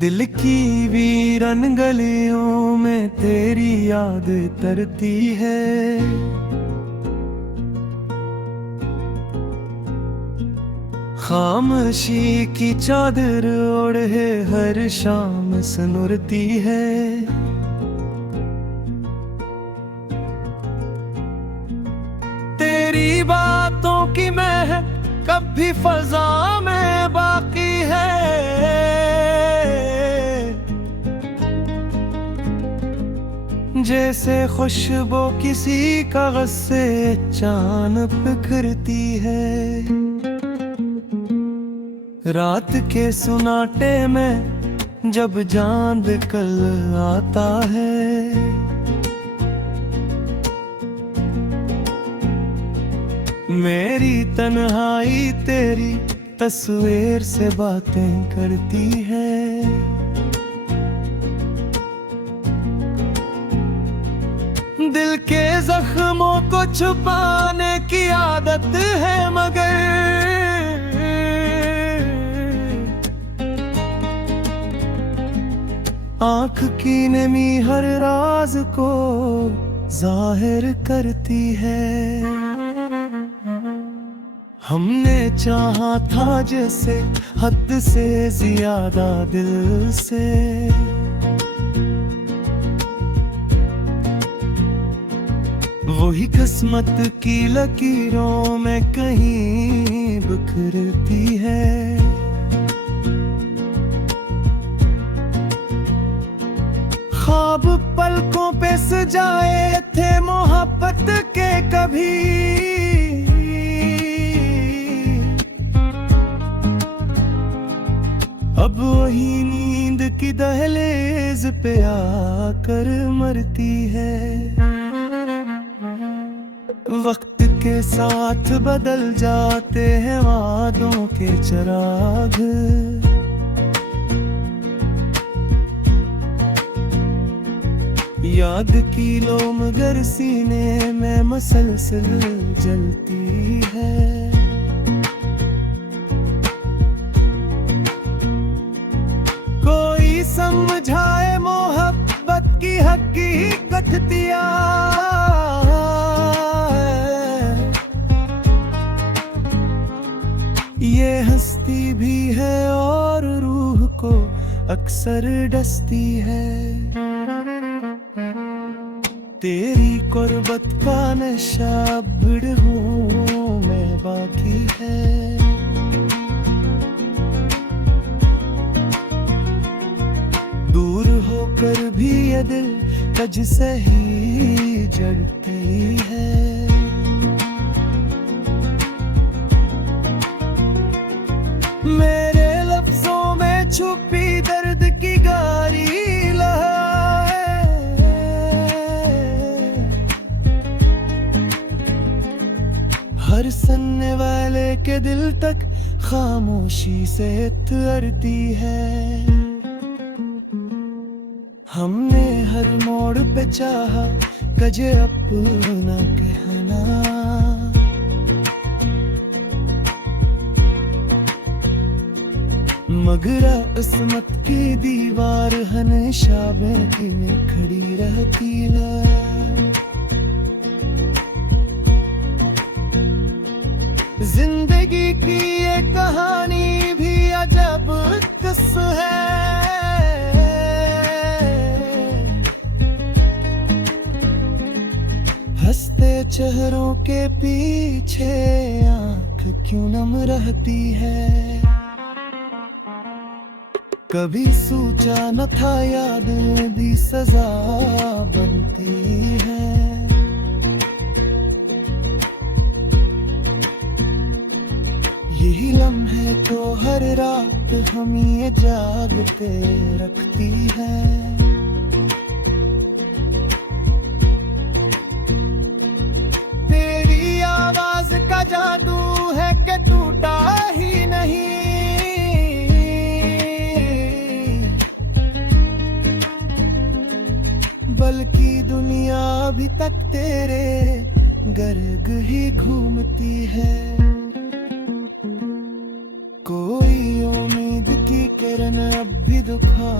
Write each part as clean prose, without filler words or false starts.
दिल की वीरन गलियों में तेरी याद तरती है। खामोशी की चादर ओढ़े हर शाम सनुरती है। तेरी बातों की महक कभी फजा में बाकी है। जैसे खुशबू किसी कागज से चांद बिखरती है। रात के सुनाटे में जब चांद कल आता है, मेरी तन्हाई तेरी तस्वीर से बातें करती है। दिल के जख्मों को छुपाने की आदत है, मगर आँख की नमी हर राज को जाहिर करती है। हमने चाहा था जैसे हद से ज्यादा दिल से, वही किस्मत की लकीरों में कहीं बिखरती है। ख्वाब पलकों पे सजाए थे मोहब्बत के कभी, अब वही नींद की दहलीज पे आकर मरती है। वक्त के साथ बदल जाते हैं वादों के चिराग, याद की लो मगर सीने में मसलसल जलती है। कोई समझाए मोहब्बत की हकीकत दिया, ये हस्ती भी है और रूह को अक्सर डसती है। तेरी कुर्बत का नशा बिरहों में बाकी है। दूर होकर भी ये दिल तुझ से ही जलती है। मेरे लफ्जों में छुपी दर्द की गारी हर सुनने वाले के दिल तक खामोशी से उतरती है। हमने हर मोड़ पे चाहा कजे अपना कहना, मगर किस्मत की दीवार हमेशा बैठी में खड़ी रहती है। जिंदगी की ये कहानी भी अजब किस्सा है। हंसते चेहरों के पीछे आंख क्यों नम रहती है। कभी सोचा न था याद भी सजा बनती है। यही लम्हे तो हर रात हम ये जागते रखती है। तेरी आवाज का जादू है कि टूटा ही नहीं, बल्कि दुनिया अभी तक तेरे गर्ग ही घूमती है। कोई उम्मीद की किरण अब भी दुखा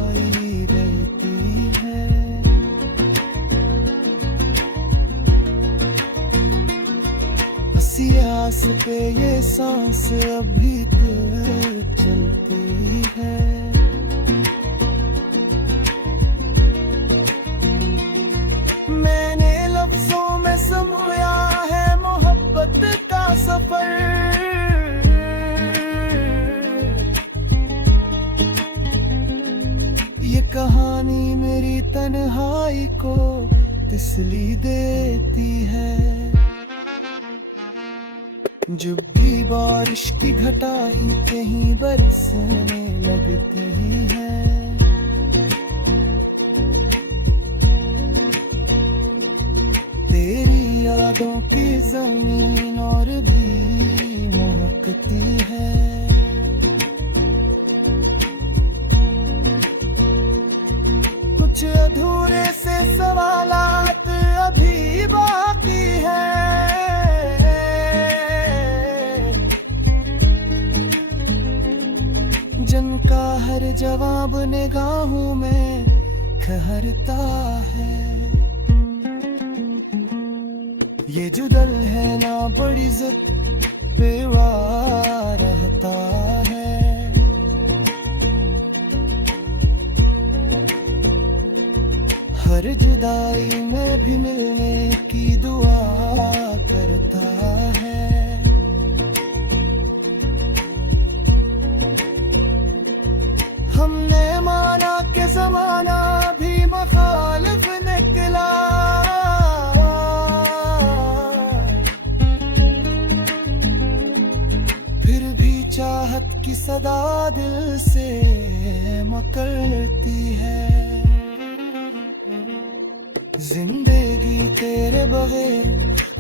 इसी आस पे ये सांस अभी तक चलती है। मैंने लफ्जों में समझा है मोहब्बत का सफर। ये कहानी मेरी तन्हाई को तसल्ली देती है। जब भी बारिश की घटाएं कहीं बरसने लगती है, तेरी यादों की जमीन और भी महकती है। कुछ अधूरे से सवालात अभी बाकी है। जिनका हर जवाब निगाहों में ठहरता है। ये जो दिल है ना बड़ी जिद पे रहता है। हर जुदाई में भी मिलने की दुआ करता है। हमने माना कि जमाना भी मुखालिफ निकला। फिर भी चाहत की सदा दिल से मकलती है। जिंदगी तेरे बगैर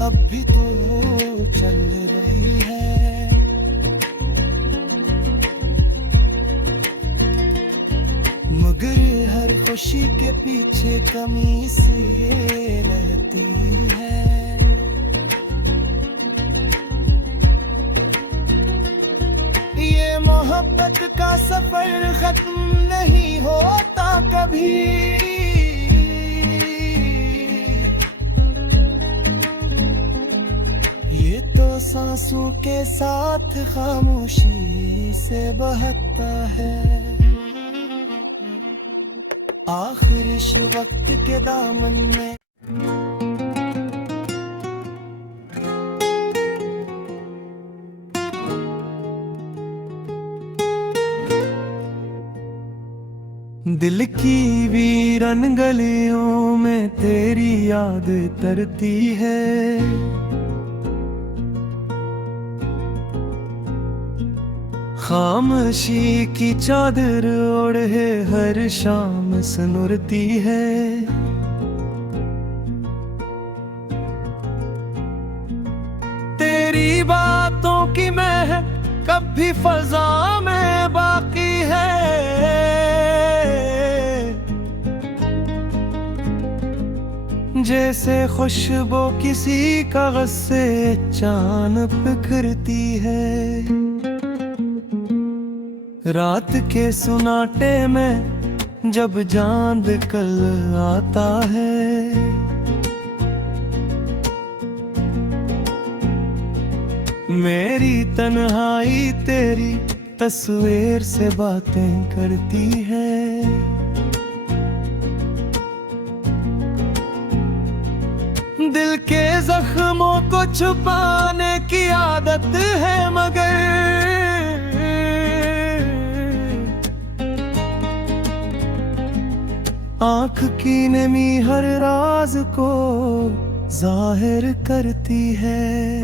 अब भी तो चल रही है। मगर हर खुशी के पीछे कमी सी रहती है। ये मोहब्बत का सफर खत्म नहीं होता कभी। ये तो सांसों के साथ खामोशी से बहता है। आखिर इस वक्त के दामन में दिल की वीरन गलियों में तेरी याद तरती है। खामोशी की चादर ओढ़े हर शाम सनुरती है। तेरी बातों की महक कभी फजा में बाकी है। जैसे खुशबू किसी कागज से चांद बिखरती है। रात के सुनाटे में जब चांद कल आता है। मेरी तन्हाई तेरी तस्वीर से बातें करती है। दिल के जख्मों को छुपाने की आदत है मगर आँख की नमी हर राज को जाहिर करती है।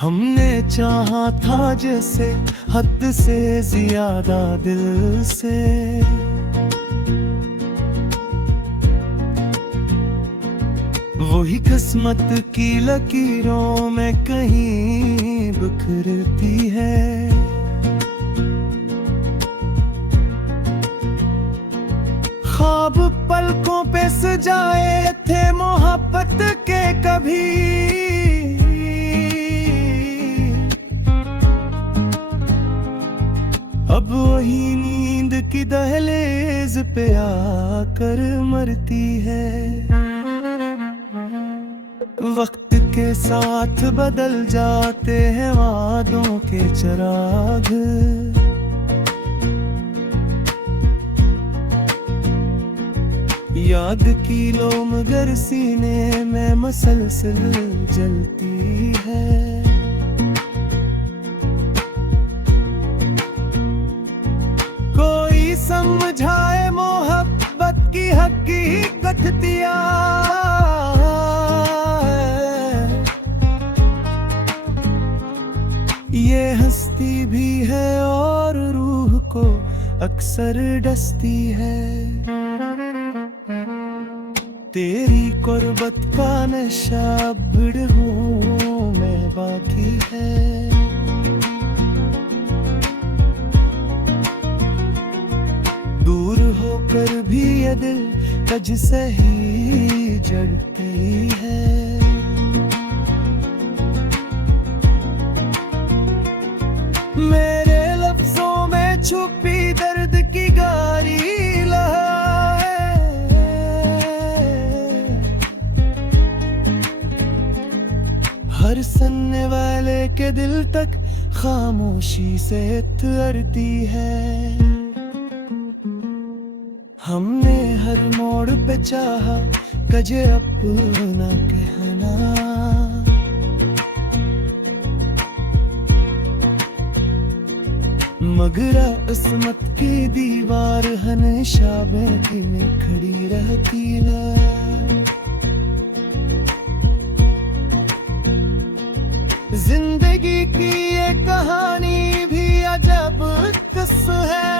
हमने चाहा था जैसे हद से ज्यादा दिल से। वही किस्मत की लकीरों में कहीं बिखरती है। ख्वाब पलकों पे सजाए थे मोहब्बत के कभी। अब वही नींद की दहलीज पे आकर मरती है। वक्त के साथ बदल जाते हैं वादों के चिराग। याद की लो मगर सीने में मसलसल जलती है। कोई समझाए मोहब्बत की हकीकत दिया ये हस्ती भी है और रूह को अक्सर डसती है। तेरी कुर्बत का नशा भिड़ूं में बाकी है। दूर होकर भी ये दिल तुझ से ही जड़ती है। मेरे लफ्जों में छुपी दर्द की गारी हर सुनने वाले के दिल तक खामोशी से उतरती है। हमने हर मोड़ पे चाहा कजे अपना कहना, मगर किस्मत की दीवार हमेशा बैठी में खड़ी रहती है। जिंदगी की ये कहानी भी अजब किस्सा है।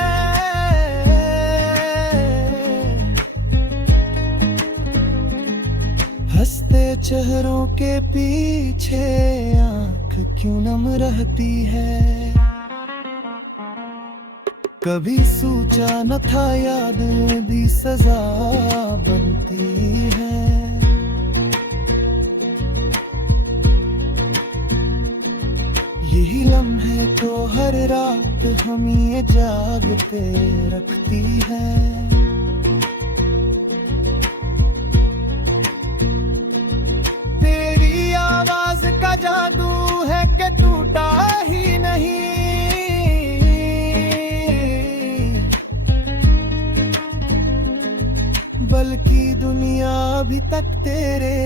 हंसते चेहरों के पीछे आंख क्यों नम रहती है। कभी सोचा न था याद भी सजा बनती है। यही लम्हे तो हर रात हम ये जागते रखती है। तेरी आवाज का जादू है कि टूटा ही नहीं। बल्कि दुनिया अभी तक तेरे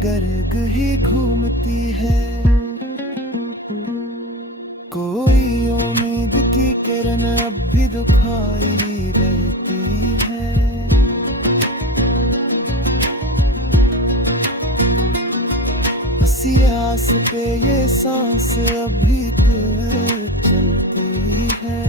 गर्ग ही घूमती है। कोई उम्मीद की किरण अब भी दिखाई देती है। हंसी आस पे ये सांस अभी चलती है।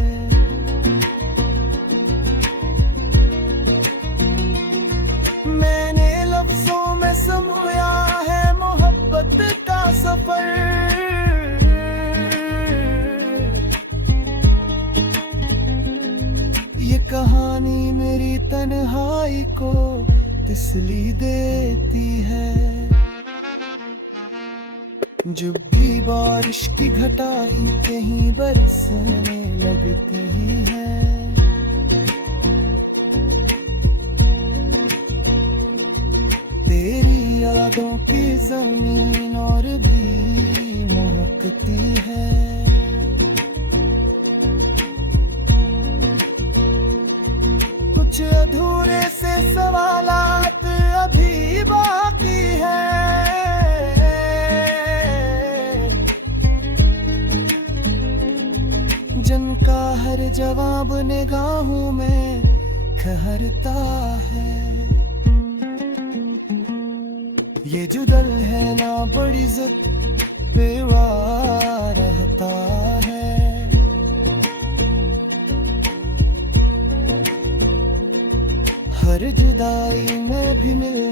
मैंने लफ्जों में समझाया है मोहब्बत का सफर। ये कहानी मेरी तन्हाई को तसल्ली देती है। जब भी बारिश की घटाई कहीं बरसने लगती है। तेरी यादों की जमीन और भी महकती है। कुछ अधूरे से सवालात अभी बाकी है। जिनका हर जवाब निगाहों में ठहरता है। ये जो दिल है ना बड़ी जिद पे रहता है। हर जुदाई में भी मिल